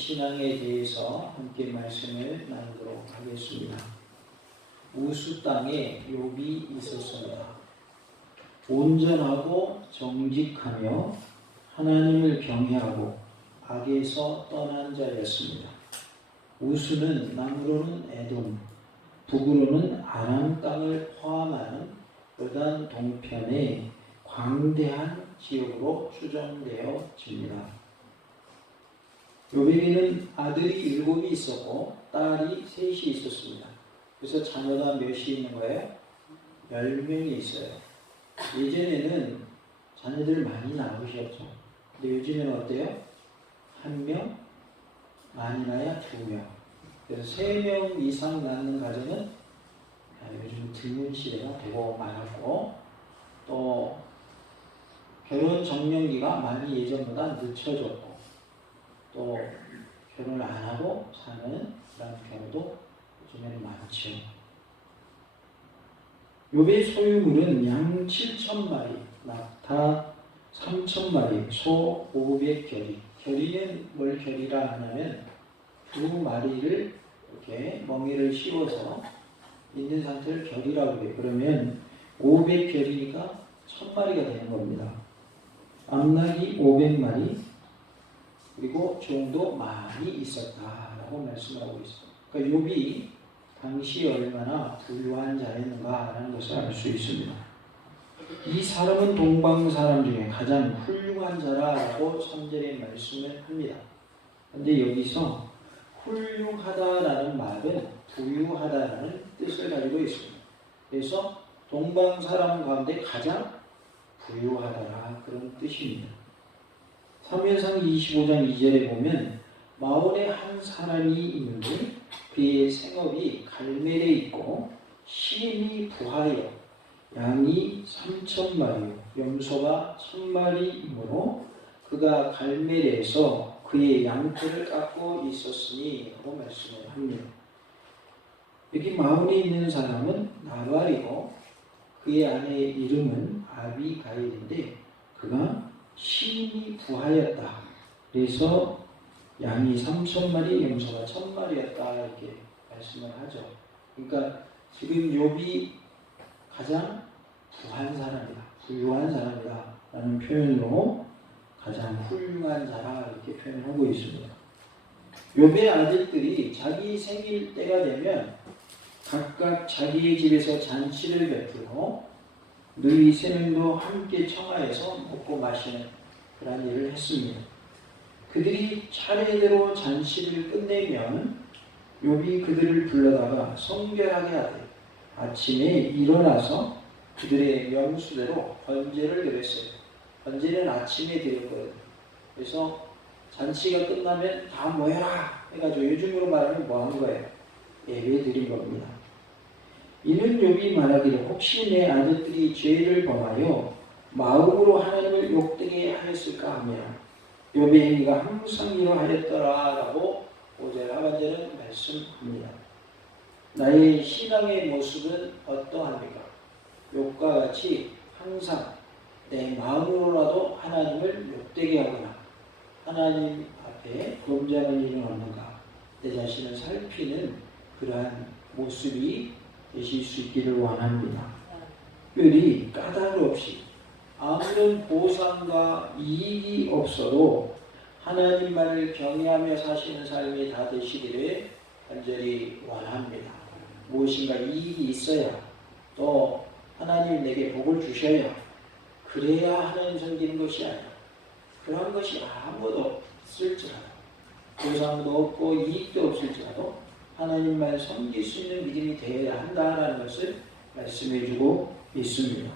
신앙에 대해서 함께 말씀을 나누도록 하겠습니다. 우수 땅에 욥이 있었습니다. 온전하고 정직하며 하나님을 경외하고 악에서 떠난 자였습니다. 우수는 남으로는 에돔, 북으로는 아람 땅을 포함하는 요단 동편의 광대한 지역으로 추정되어집니다. 욥에게는 아들이 7이 있었고 딸이 3이 있었습니다. 그래서 자녀가 몇이 있는 거예요? 10명이 있어요. 예전에는 자녀들 많이 낳으셨죠. 근데 요즘에는 어때요? 1명, 많이 나야 2명. 그래서 3명 이상 낳는 가정은 요즘 드문 시대가 되고 말았고, 또 결혼 정년기가 많이 예전보다 늦춰졌고, 또 결혼을 안 하고 사는 그런 경우도 요즘에는 많죠. 욥의 소유물은 양 7,000마리, 낙타 3,000마리, 소 500겨리. 겨리는 뭘 겨리라 하냐면 2마리를 이렇게 멍에를 씌워서 있는 상태를 겨리라고 해요. 그러면 500겨리니까 1,000마리가 되는 겁니다. 암낙이 500마리, 그리고 종도 많이 있었다라고 말씀하고 있습니다. 그러니까 욥이 당시 얼마나 부유한 자였는가라는 것을 알 수 있습니다. 이 사람은 동방 사람 중에 가장 훌륭한 자라고 3절에 말씀을 합니다. 그런데 여기서 훌륭하다라는 말은 부유하다라는 뜻을 가지고 있습니다. 그래서 동방 사람 가운데 가장 부유하다라 그런 뜻입니다. 사무엘상 25장 2절에 보면 마온에 한 사람이 있는데 그의 생업이 갈멜에 있고 심이 부하여 양이 3,000마리요 염소가 1,000마리이므로 그가 갈멜에서 그의 양털을 깎고 있었으니 라고 말씀을 합니다. 여기 마온에 있는 사람은 나발이고 그의 아내의 이름은 아비가일인데 그가 심이 부하였다. 그래서 양이 3,000마리, 염소가 1,000마리였다. 이렇게 말씀을 하죠. 그러니까 지금 욥이 가장 부한 사람이다, 부유한 사람이다 라는 표현으로 가장 훌륭한 자라 이렇게 표현을 하고 있습니다. 욥의 아들들이 자기 생일 때가 되면 각각 자기의 집에서 잔치를 베풀고 너희 3명도 함께 청하여서 먹고 마시는 그런 일을 했습니다. 그들이 차례대로 잔치를 끝내면 욥이 그들을 불러다가 성결하게 하되 아침에 일어나서 그들의 명수대로 번제를 드렸어요. 번제는 아침에 드렸거든요. 그래서 잔치가 끝나면 다 모여라 해가지고 요즘으로 말하면 뭐 한 거예요? 예배 드린 겁니다. 이는 욥이 말하기를 혹시 내 아들들이 죄를 범하여 마음으로 하나님을 욕되게 하였을까 하며 욥의 행위가 항상 이러하였더라 라고 5절 하반절은 말씀합니다. 나의 신앙의 모습은 어떠합니까? 욥과 같이 항상 내 마음으로라도 하나님을 욕되게 하거나 하나님 앞에 범죄하는 일은 없는가, 내 자신을 살피는 그러한 모습이 되실 수 있기를 원합니다. 특별히 까닭 없이 아무런 보상과 이익이 없어도 하나님만을 경외하며 사시는 삶이 다 되시기를 간절히 원합니다. 무엇인가 이익이 있어야, 또 하나님이 내게 복을 주셔야, 그래야 하나님 섬기는 것이 아니라 그런 것이 아무도 없을지라도, 보상도 없고 이익도 없을지라도 하나님만 섬길 수 있는 믿음이 되어야 한다는 것을 말씀해 주고 있습니다.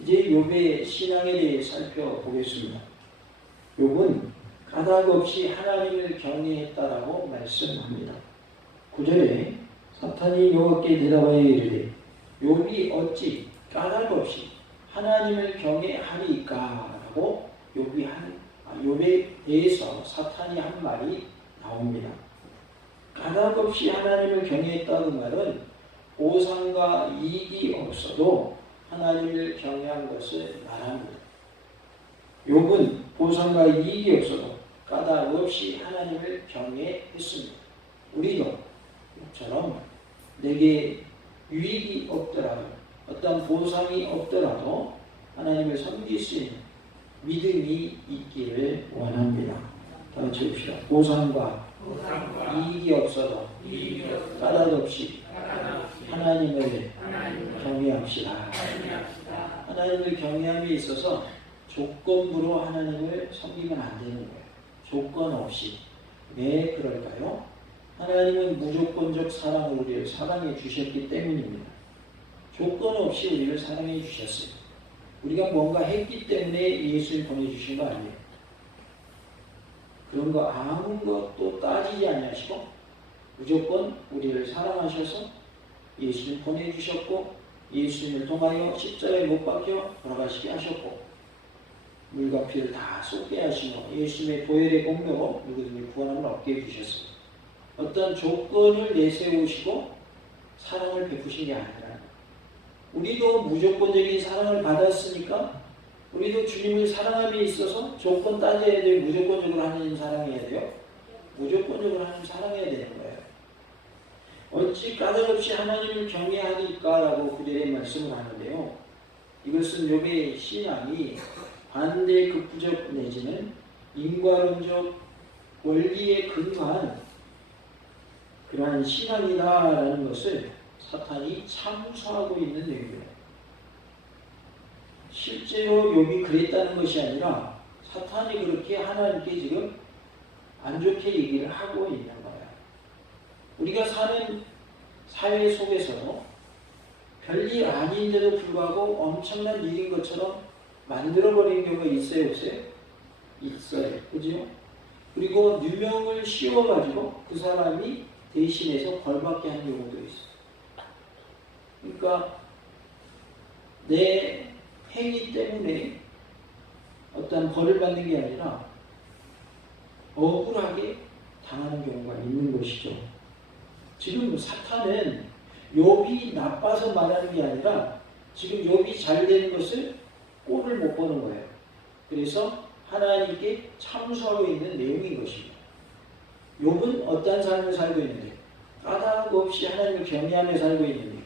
이제 욥의 신앙에 대해 살펴보겠습니다. 욥은 까닭 없이 하나님을 경외했다라고 말씀합니다. 9절에 사탄이 욥에게 대답하여 이르되 욥이 어찌 까닭 없이 하나님을 경외하리까라고 욥에 대해서 사탄이 한 말이 나옵니다. 까닭 없이 하나님을 경외했다는 말은 보상과 이익이 없어도 하나님을 경외한 것을 말합니다. 욥은 보상과 이익이 없어도 까닭 없이 하나님을 경외했습니다. 우리도 이처럼 내게 유익이 없더라도 어떤 보상이 없더라도 하나님을 섬길 수 있는 믿음이 있기를 원합니다. 다 같이 봅시다. 보상과 이익이 없어도 까닭 없이 하나님을 경외합시다. 하나님을 경외함에 있어서 조건부로 하나님을 섬기면 안 되는 거예요. 조건 없이. 왜 그럴까요? 하나님은 무조건적 사랑으로 우리를 사랑해 주셨기 때문입니다. 조건 없이 우리를 사랑해 주셨어요. 우리가 뭔가 했기 때문에 예수를 보내주신 거 아니에요. 그런 거 아무것도 따지지 아니하시고 무조건 우리를 사랑하셔서 예수를 보내주셨고 예수님을 통하여 십자가에 못 박혀 돌아가시게 하셨고 물과 피를 다 쏟게 하시고 예수님의 보혈의 공로로 누구든지 구원함을 얻게 해주셨습니다. 어떤 조건을 내세우시고 사랑을 베푸신 게 아니라 우리도 무조건적인 사랑을 받았으니까 우리도 주님을 사랑함에 있어서 조건 따져야 돼요. 무조건적으로 하나님 사랑해야 돼요. 무조건적으로 하나님 사랑해야 되는 거예요. 어찌 까닭없이 하나님을 경외하니까라고 구절에 말씀을 하는데요. 이것은 욥의 신앙이 반대 극부적 내지는 인과론적 원리에 근거한 그러한 신앙이다라는 것을 사탄이 참수하고 있는 내용입니다. 실제로 욥이 그랬다는 것이 아니라 사탄이 그렇게 하나님께 지금 안 좋게 얘기를 하고 있는 거예요. 우리가 사는 사회 속에서 별일 아닌데도 불구하고 엄청난 일인 것처럼 만들어버리는 경우가 있어요, 없어요? 있어요. 그죠? 그리고 누명을 씌워가지고 그 사람이 대신해서 벌받게 하는 경우도 있어요. 그러니까 내 행위 때문에 어떤 벌을 받는 게 아니라 억울하게 당하는 경우가 있는 것이죠. 지금 사탄은 욥이 나빠서 말하는 게 아니라 지금 욥이 잘 되는 것을 꼴을 못 보는 거예요. 그래서 하나님께 참수하고 있는 내용인 것입니다. 욥은 어떠한 삶을 살고 있는데 까닭 없이 하나님을 경외하며 살고 있는데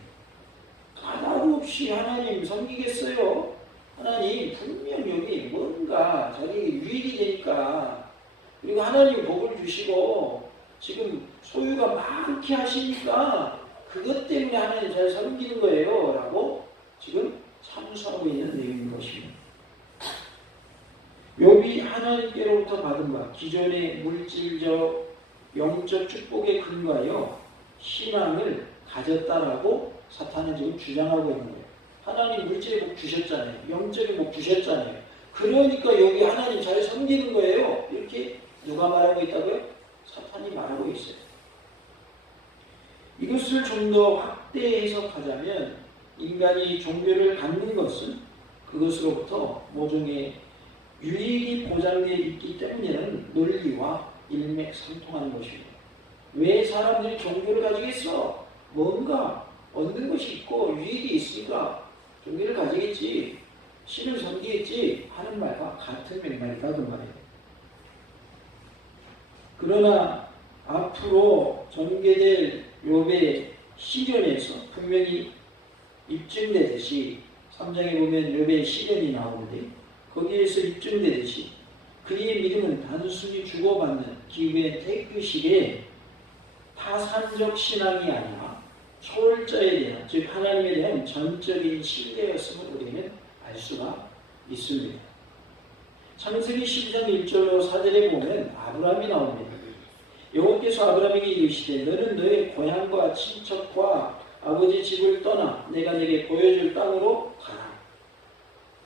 까닭 없이 하나님 섬기겠어요? 하나님 분명 여기 뭔가 자기 유익이 되니까 그리고 하나님 복을 주시고 지금 소유가 많게 하시니까 그것 때문에 하나님 잘 섬기는 거예요 라고 지금 참수하고 있는 내용인 것입니다. 욥이 하나님께로부터 받은 바 기존의 물질적 영적 축복에 근거하여 신앙을 가졌다라고 사탄은 지금 주장하고 있는 거예요. 하나님 물질의 복 주셨잖아요. 영적인 복 주셨잖아요. 그러니까 여기 하나님 잘 섬기는 거예요. 이렇게 누가 말하고 있다고요? 사탄이 말하고 있어요. 이것을 좀 더 확대 해석하자면 인간이 종교를 갖는 것은 그것으로부터 모종의 유익이 보장되어 있기 때문이라는 논리와 일맥상통하는 것입니다. 왜 사람들이 종교를 가지겠어? 뭔가 얻는 것이 있고 유익이 있으니까 종교를 가지겠지, 신을 섬기겠지 하는 말과 같은 맥락이라고 말해요. 그러나 앞으로 전개될 욥의 시련에서 분명히 입증되듯이 3장에 보면 욥의 시련이 나오는데 거기에서 입증되듯이 그의 믿음은 단순히 주고받는 기후의 태교식의 파산적 신앙이 아니라 초월자에 대한, 즉 하나님에 대한 전적인 신뢰였음을 우리는 알 수가 있습니다. 창세기 12장 1절로 4절에 보면 아브라함이 나옵니다. 여호와께서 아브라함에게 이르시되 너는 너의 고향과 친척과 아버지 집을 떠나 내가 네게 보여줄 땅으로 가라.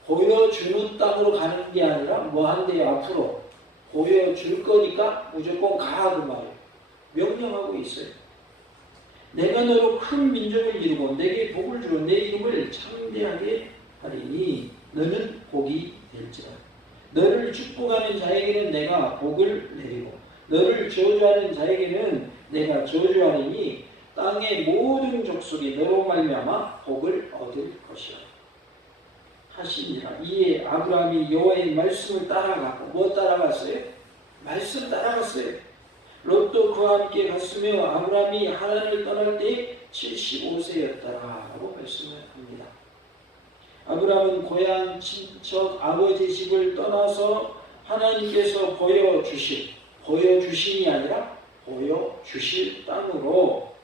보여주는 땅으로 가는 게 아니라 뭐 한대요? 앞으로 보여줄 거니까 무조건 가, 그 말이에요. 명령하고 있어요. 내가 너로 큰 민족을 이루고 내게 복을 주러 내 이름을 창대하게 하리니 너는 복이 될지라. 너를 축복하는 자에게는 내가 복을 내리고 너를 저주하는 자에게는 내가 저주하리니 땅의 모든 족속이 너로 말미암아 복을 얻을 것이라 하시니라. 이에 아브라함이 여호와의 말씀을 따라가고 뭐 따라갔어요? 말씀 따라갔어요. 롯도 그와 함께 갔으며 아브라함이 하란을 떠날 때 75세였다라고 말씀을 합니다. 아브라함은 고향 친척 아버지 집을 떠나서 하나님께서 보여주신이 아니라 보여주실 땅으로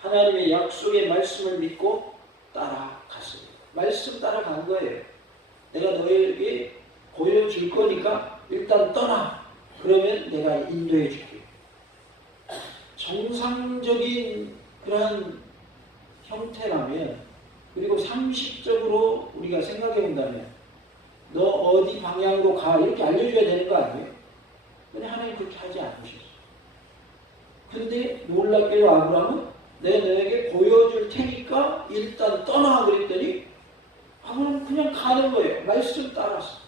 하나님의 약속의 말씀을 믿고 따라갔습니다. 말씀 따라간 거예요. 내가 너에게 보여줄 거니까 일단 떠나. 그러면 내가 인도해 줄게. 정상적인 그러한 형태라면, 그리고 상식적으로 우리가 생각해 본다면 너 어디 방향으로 가 이렇게 알려줘야 되는 거 아니에요? 근데 하나님 그렇게 하지 않으셨어요. 근데 놀랍게도 아브라함은 내가 너에게 보여줄 테니까 일단 떠나 그랬더니 아브라함은 그냥 가는 거예요. 말씀 따라서.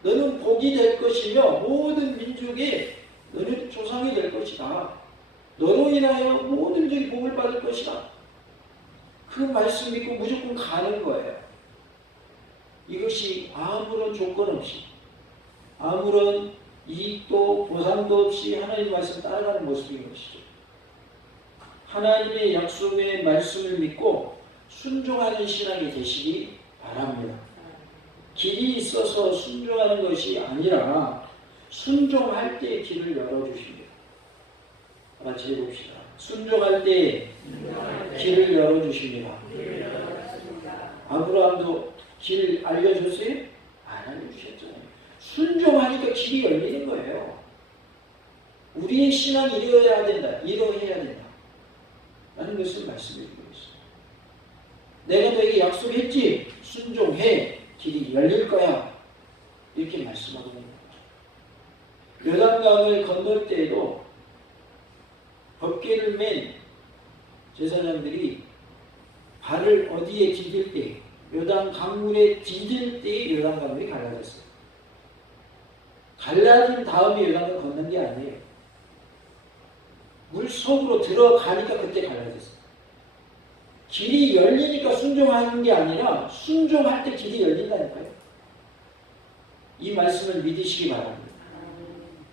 너는 복이 될 것이며 모든 민족의 너는 조상이 될 것이다. 너로 인하여 모든 민족이 복을 받을 것이다. 그 말씀 믿고 무조건 가는 거예요. 이것이 아무런 조건 없이, 아무런 이익도 보상도 없이 하나님 말씀 따라가는 모습인 것이죠. 하나님의 약속의 말씀을 믿고 순종하는 신앙이 되시기 바랍니다. 길이 있어서 순종하는 것이 아니라 순종할 때 길을 열어주십니다. 같이 해봅시다. 순종할 때 길을 열어주십니다. 아브라함도 길 알려줬어요? 안 알려주셨잖아요. 순종하니까 길이 열리는 거예요. 우리의 신앙이 이러해야 된다. 이러해야 된다. 라는 것을 말씀드리고 있어요. 내가 너에게 약속했지? 순종해. 길이 열릴 거야. 이렇게 말씀하고 있는 거죠. 요단강을 건널 때에도 법궤를 맨 제사장들이 발을 어디에 디딜 때, 요단 강물에 디딜 때 요단 강물이 갈라졌어요. 갈라진 다음에 요단강을 건넌 게 아니에요. 물 속으로 들어가니까 그때 갈라졌어요. 길이 열리니까 순종하는 게 아니라 순종할 때 길이 열린다니까요. 이 말씀을 믿으시기 바랍니다.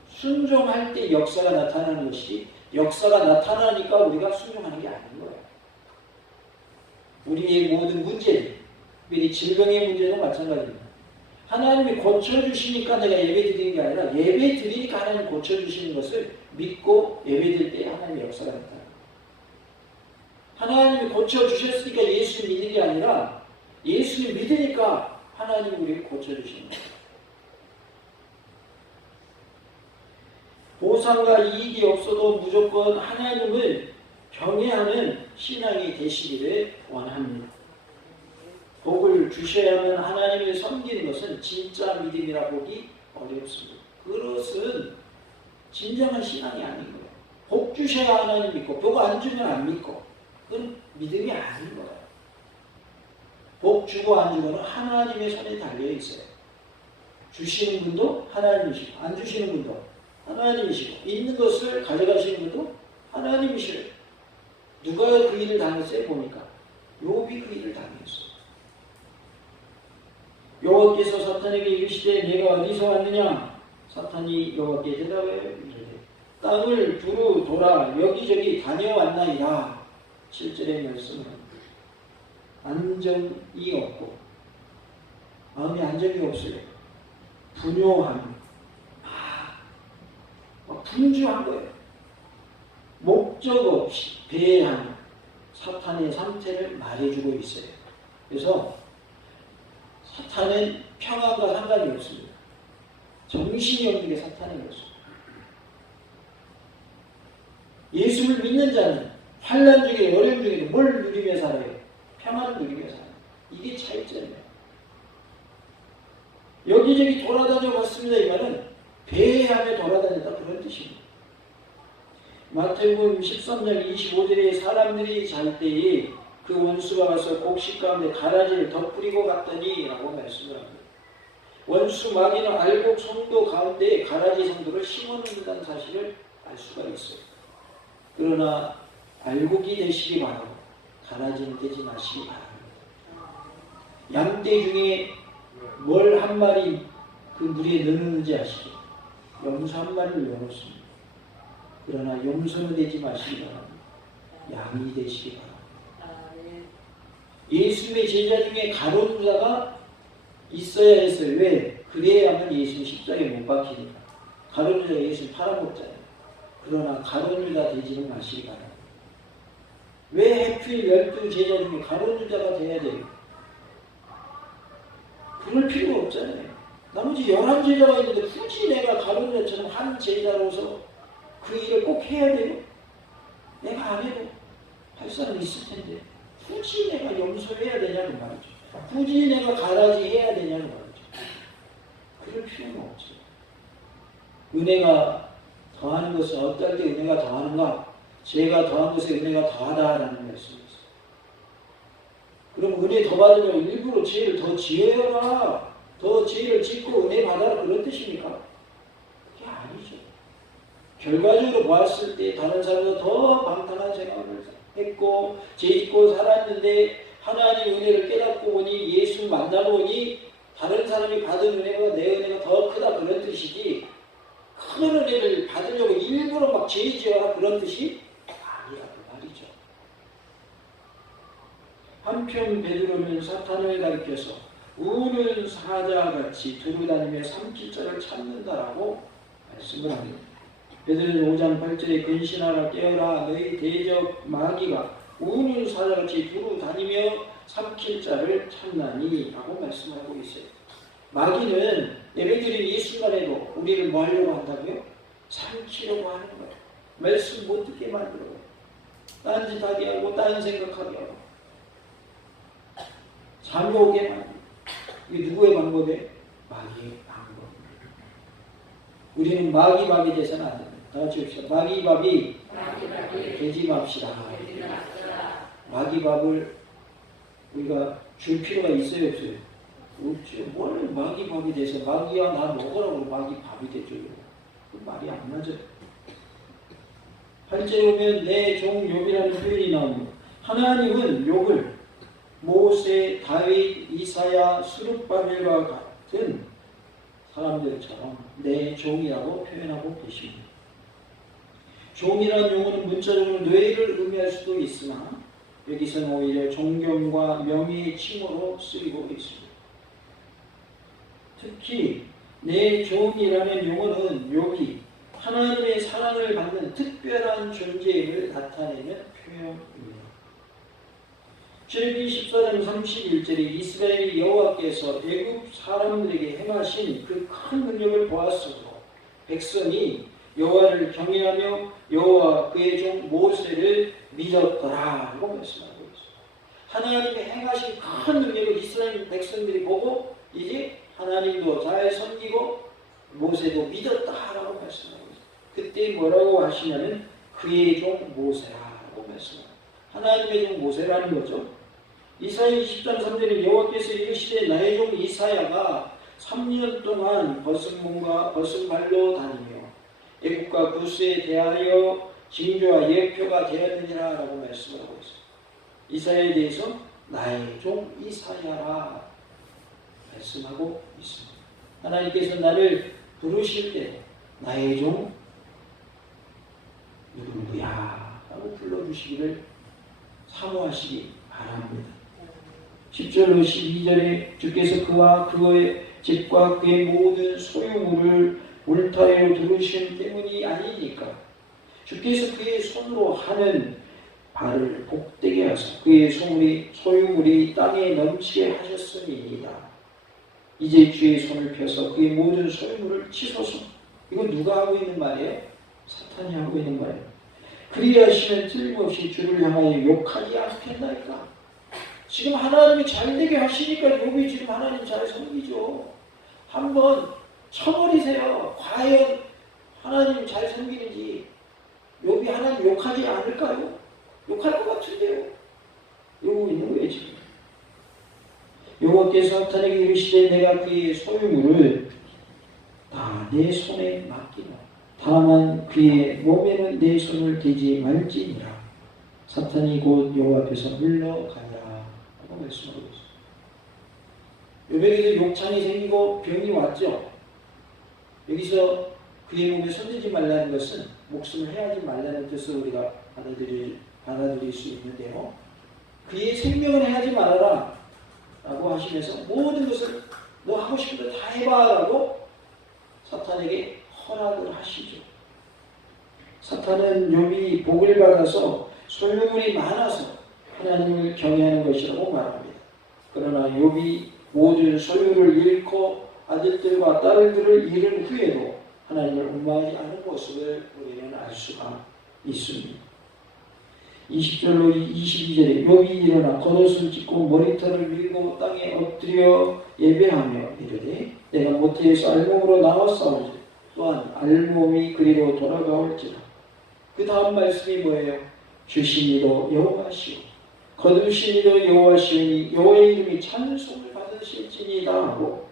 순종할 때 역사가 나타나는 것이, 역사가 나타나니까 우리가 순종하는 게 아닌 거예요. 우리의 모든 문제, 우리 질병의 문제도 마찬가지입니다. 하나님이 고쳐주시니까 내가 예배 드리는 게 아니라 예배 드리니까 하나님 고쳐주시는 것을 믿고 예배 드릴 때 하나님의 역사가 나타납니다. 하나님이 고쳐주셨으니까 예수를 믿는 게 아니라 예수를 믿으니까 하나님이 우리를 고쳐주시는 거예요. 보상과 이익이 없어도 무조건 하나님을 경외하는 신앙이 되시기를 원합니다. 복을 주셔야만 하나님을 섬기는 것은 진짜 믿음이라 보기 어렵습니다. 그것은 진정한 신앙이 아닌 거예요. 복 주셔야 하나님 믿고 복 안 주면 안 믿고, 그건 믿음이 아닌 거예요. 복 주고 안 주고는 하나님의 손에 달려 있어요. 주시는 분도 하나님이시고 안 주시는 분도 하나님이시고 있는 것을 가져가시는 분도 하나님이시래요. 누가 그 일을 당했어요? 보니까 욥이 그 일을 당했어요. 여호와께서 사탄에게 이르시되 내가 어디서 왔느냐? 사탄이 여호와께 대답하여 이르되 땅을 두루 돌아 여기저기 다녀왔나이다. 7절의 말씀은 안정이 없고 마음에 안정이 없어요. 분요함, 분주한 거예요. 목적 없이 배회하는 사탄의 상태를 말해주고 있어요. 그래서 사탄은 평안과 상관이 없습니다. 정신이 없는 게 사탄의 것입니다. 예수를 믿는 자는 환난 중에 어려움 중에도 뭘 누리며 살아요? 평안을 누리며 살아요. 이게 차이점이에요. 여기저기 돌아다녀 봤습니다. 이 말은 배회하며 돌아다녔다 그런 뜻입니다. 마태복음 13장 25절에 사람들이 잘 때에 그 원수가 가서 곡식 가운데 가라지를 덧뿌리고 갔더니 라고 말씀을 합니다. 원수 마귀는 알곡 성도 가운데 가라지 성도를 심어놓는다는 사실을 알 수가 있어요. 그러나 알곡이 되시기 바라고 가라지는 되지 마시기 바랍니다. 양떼 중에 뭘 한 마리 그 물에 넣는지 아시죠? 염소 한 마리를 내놓습니다. 그러나 염소는 되지 마시기 바랍니다. 양이 되시기 바랍니다. 예수님의 제자 중에 가룟 유다가 있어야 했어요. 왜? 그래야만 예수님 십자가에 못 박히니까. 가룟 유다가 예수님 팔아먹잖아요. 그러나 가룟 유다 되지는 마시기 바랍니다. 왜 하필 12 제자 중에 가룟 유다가 돼야 돼요? 그럴 필요가 없잖아요. 나머지 11제자가 있는데 굳이 내가 가룟 유다처럼 한 제자로서 그 일을 꼭 해야 돼요? 내가 안 해도 할 사람이 있을 텐데 굳이 내가 염소해야 되냐고 말이죠. 굳이 내가 가라지 해야 되냐고 말이죠. 그럴 필요는 없죠. 은혜가 더하는 것은 어떨 때 은혜가 더하는가? 죄가 더한 것에 은혜가 더하다라는 말씀이었어요. 그럼 은혜 더 받으면 일부러 죄를 더 지어라, 더 죄를 짓고 은혜 받아라 그런 뜻입니까? 그게 아니죠. 결과적으로 보았을 때 다른 사람보다 더 방탕한 생각을 했고 죄 짓고 살았는데 하나님 은혜를 깨닫고 보니 예수 만나고 보니 다른 사람이 받은 은혜가 내 은혜가 더 크다 그런 뜻이지 큰 은혜를 받으려고 일부러 막 죄 지어라 그런 뜻이 아니라고 말이죠. 한편 베드로는 사탄을 가리켜서 우는 사자같이 두루다니며 삼킬 자를 찾는다라고 말씀을 합니다. 베드로는 5장 8절에 근신하라 깨어라 너희 대적 마귀가 우는 사자같이 두루다니며 삼킬 자를 찾나니 라고 말씀하고 있어요. 마귀는 예배드린 이 순간에도 우리를 뭐 하려고 한다고요? 삼키려고 하는 거예요. 말씀 못 듣게 만들어요. 딴짓하게 하고 딴 생각하게 하고 잠이 오게 만들어요. 이게 누구의 방법이에요? 마귀의 방법입니다. 우리는 마귀밥이 돼서는 안 됩니다. 다 같이 합시다. 마귀밥이 되지 맙시다. 마귀밥을 우리가 줄 필요가 있어요 없어요? 없죠. 뭘 마귀밥이 돼서 마귀야 나 먹으라고 마귀밥이 됐죠. 그 말이 안 맞아요. 8절에 보면 내 종 욥이라는 표현이 나옵니다. 하나님은 욥을 모세, 다윗, 이사야, 스룹바벨과 같은 사람들처럼 내 종이라고 표현하고 계십니다. 종이라는 용어는 문자적으로 뇌를 의미할 수도 있으나 여기서는 오히려 존경과 명예의 칭호로 쓰이고 있습니다. 특히 내 종이라는 용어는 욥이 하나님의 사랑을 받는 특별한 존재임을 나타내는 표현입니다. 출애굽기 14장 31절에 이스라엘 여호와께서 애굽 사람들에게 행하신 그 큰 능력을 보았으므로 백성이 여호와를 경외하며 여호와 그의 종 모세를 믿었더라라고 말씀하고 있습니다. 하나님의 행하신 큰 능력을 이스라엘 백성들이 보고 이제 하나님도 잘 섬기고 모세도 믿었다라고 말씀하고 있습니다. 그때 뭐라고 하시냐면 그의 종 모세라고 말씀합니다. 하나님의 종 모세라는 거죠. 이사야 20장 3절에 여호와께서 이르시되 나의 종 이사야가 3년 동안 벗은 몸과 벗은 발로 다니며 애국과 구스에 대하여 징조와 예표가 되었느니라 라고 말씀을 하고 있습니다. 이사야에 대해서 나의 종 이사야라 말씀하고 있습니다. 하나님께서 나를 부르실 때 나의 종 누구야 라고 불러주시기를 사모하시기 바랍니다. 10절로 12절에 주께서 그와 그의 집과 그의 모든 소유물을 울타리로 두르신 때문이 아니니까 주께서 그의 손으로 하는 발을 복되게 하사 그의 소유물이 땅에 넘치게 하셨음이니이다. 이제 주의 손을 펴서 그의 모든 소유물을 치소서. 이건 누가 하고 있는 말이에요? 사탄이 하고 있는 말이에요. 그리하시면 틀림없이 주를 향하여 욕하지 않겠나이까. 지금 하나님이 잘되게 하시니까 욥이 지금 하나님 잘 섬기죠. 한번 쳐버리세요. 과연 하나님 잘 섬기는지. 욥이 하나님 욕하지 않을까요? 욕할 것 같은데요. 이러고 있는 거예요 지금. 여호와께서 사탄에게 이르시되 내가 그의 소유물을 다 내 손에 맡기노. 다만 그의 몸에는 내 손을 대지 말지니라. 사탄이 곧 여호와 앞에서 물러가니라 라고 말씀하고 있습니다. 욥에게도 욕창이 생기고 병이 왔죠. 여기서 그의 몸에 손대지 말라는 것은 목숨을 해하지 말라는 뜻으로 우리가 받아들일 수 있는데요. 그의 생명을 해하지 말아라 라고 하시면서 모든 것을 너 하고 싶은 거 다 해봐 라고 사탄에게 허락을 하시죠. 사탄은 욥이 복을 받아서 소유물이 많아서 하나님을 경외하는 것이라고 말합니다. 그러나 욥이 모든 소유를 잃고 아들들과 딸들을 잃은 후에도 하나님을 원망하지 않은 모습을 우리는 알 수가 있습니다. 20절로 22절에 욥이 일어나 겉옷을 찢고 머리털을 밀고 땅에 엎드려 예배하며 이르되 내가 모태에서 알몸으로 나왔사오니 또한 알몸이 그리로 돌아가올지라. 그 다음 말씀이 뭐예요? 주신 이도 여호와시오 거두신 이도 여호와시오니 여호와의 이름이 찬송을 받으실지니이다 하고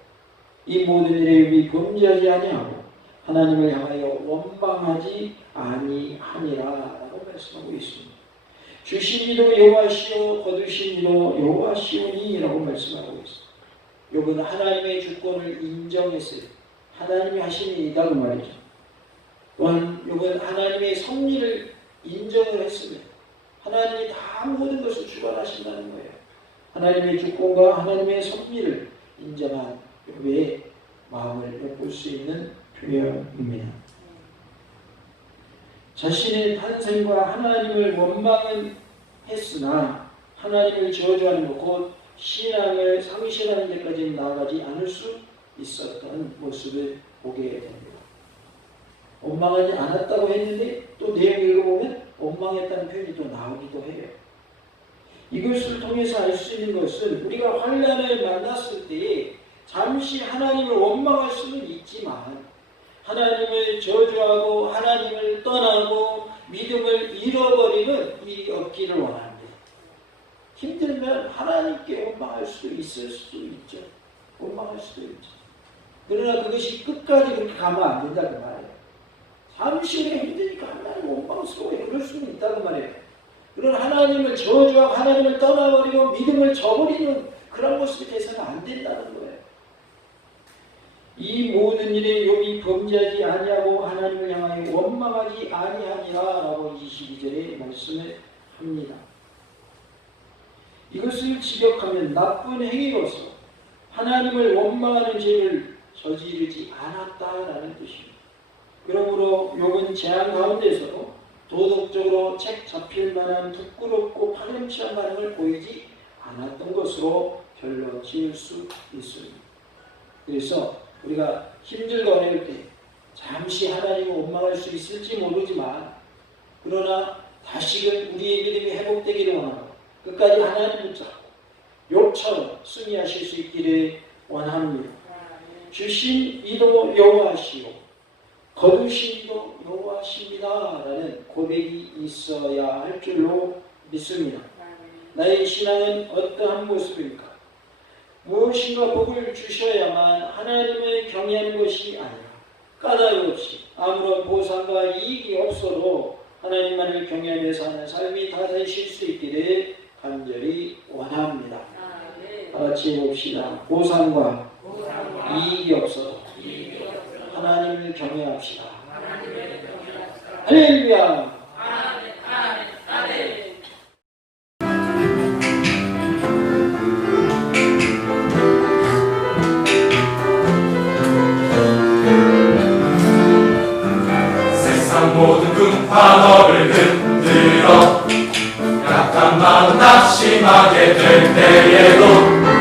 이 모든 일에 욥이 범죄하지 아니하고 하나님을 향하여 원망하지 아니하니라 라고 말씀하고 있습니다. 주신 이도 여호와시오 거두신 이도 여호와시오니 라고 말씀하고 있습니다. 욥은 하나님의 주권을 인정했어요. 하나님이 하신 일이다 그 말이죠. 또한 욥은 하나님의 섭리를 인정을 했습니다. 하나님이 다 모든 것을 주관하신다는 거예요. 하나님의 주권과 하나님의 섭리를 인정한 욥의 마음을 엿볼 수 있는 표현입니다. 자신의 탄생과 하나님을 원망은 했으나 하나님을 저주하는 것, 곧 신앙을 상실하는 데까지 나아가지 않을 수 있었던 모습을 보게 됩니다. 원망하지 않았다고 했는데 또 내용 읽어보면 원망했다는 표현이 또 나오기도 해요. 이것을 통해서 알 수 있는 것은 우리가 환난을 만났을 때 잠시 하나님을 원망할 수는 있지만 하나님을 저주하고 하나님을 떠나고 믿음을 잃어버리는 일이 없기를 원합니다. 힘들면 하나님께 원망할 수도 있을 수도 있죠. 원망할 수도 있죠. 그러나 그것이 끝까지 그렇게 가면 안 된다고 말이에요. 잠시 우리가 힘드니까 하나님 원망스러워요. 그럴 수는 있다고 말이에요. 그런 하나님을 저주하고 하나님을 떠나버리고 믿음을 저버리는 그런 모습이 돼서는 안 된다는 거예요. 이 모든 일에 욥이 범죄하지 아니하고 하나님을 향하여 원망하지 아니하니라 라고 22절에 말씀을 합니다. 이것을 지적하면 나쁜 행위로서 하나님을 원망하는 죄를 저지르지 않았다라는 뜻입니다. 그러므로 욥은 재앙 가운데서도 도덕적으로 책 잡힐 만한 부끄럽고 파렴치한 반응을 보이지 않았던 것으로 결론 지을 수 있습니다. 그래서 우리가 힘들고 어려울 때 잠시 하나님을 원망할 수 있을지 모르지만 그러나 다시금 우리의 믿음이 회복되기를 원하고 끝까지 하나님 붙잡고 욥처럼 승리하실 수 있기를 원합니다. 주신 이도 여호와시오 거두신 이도 여호와십니다 라는 고백이 있어야 할 줄로 믿습니다. 나의 신앙은 어떠한 모습일까? 무엇인가 복을 주셔야만 하나님을 경외하는 것이 아니라 까닭 없이 아무런 보상과 이익이 없어도 하나님만을 경외하며 사는 삶이 다 되실 수 있기를 간절히 원합니다. 다 같이 봅시다. 보상과 이익이 없어도 하나님을 경외합시다. 할렐루야. 모든 궁판업을 흔들어 약한 마음 낙심하게 될 때에도